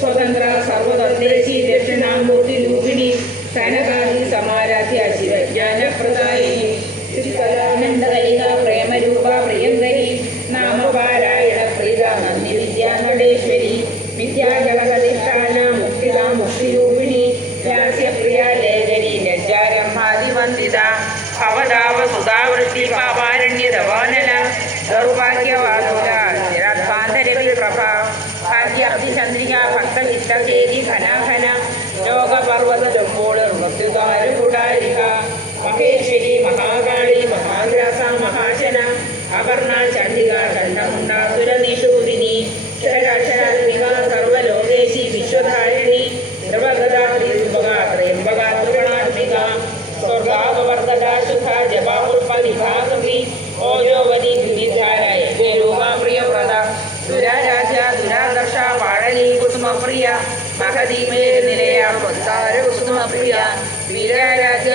स्वतंत्र सर्वतंत्रेशी दक्षिणामूर्ति रूपिणी सनकादि समाराध्य शिवज्ञानप्रदायिनी श्रीकलानंदकलिका प्रेमरूपा प्रियंकरी नामपारायण प्रीता नंदि विद्यामणेश्वरी विद्याजगदिष्ठान मुक्तिदा मुक्तिरूपिणी व्यास्यप्रिया लेखनी लज्जारम्भादिवन्दिता भवदाव सुधावृत्ति पापारण्यदवानला दौर्भाग्यवादुला चिरात्पान्तरविप्रभा ഭാഗ്യാബ്ദിചന്ദ്രിക ഭക്തചിത്തചേതി ഘനാഘന ലോകപർവ്വതജംബോള് മൃത്യുകാരുകൂടാരിക മഹേശ്വരി മഹാകാളി മഹാഗ്രാസ മഹാശന അപർണ ചണ്ഡിക ചണ്ഡമുണ്ടാസുരനിഷൂദിനി ക്ഷരാക്ഷരാത്മിക സർവലോകേശി വിശ്വധാരിണി ധ്രുവഗദാത്രിഭുക ത്രയംബക ത്രിഗുണാത്മിക സ്വർഗാപവർത്തക സുഖ ജപാപുഷ്പവിഭാഗി ഓജോവതി ഗിരിധാര യജ്ഞരൂപ പ്രിയപ്രദ ദുരാരാധ്യ ദുരാദർശ പാഴലി കുസുമപ്രിയ മഹദീമേ നിലയ കുസുമപ്രിയ വീരാരാധ്യ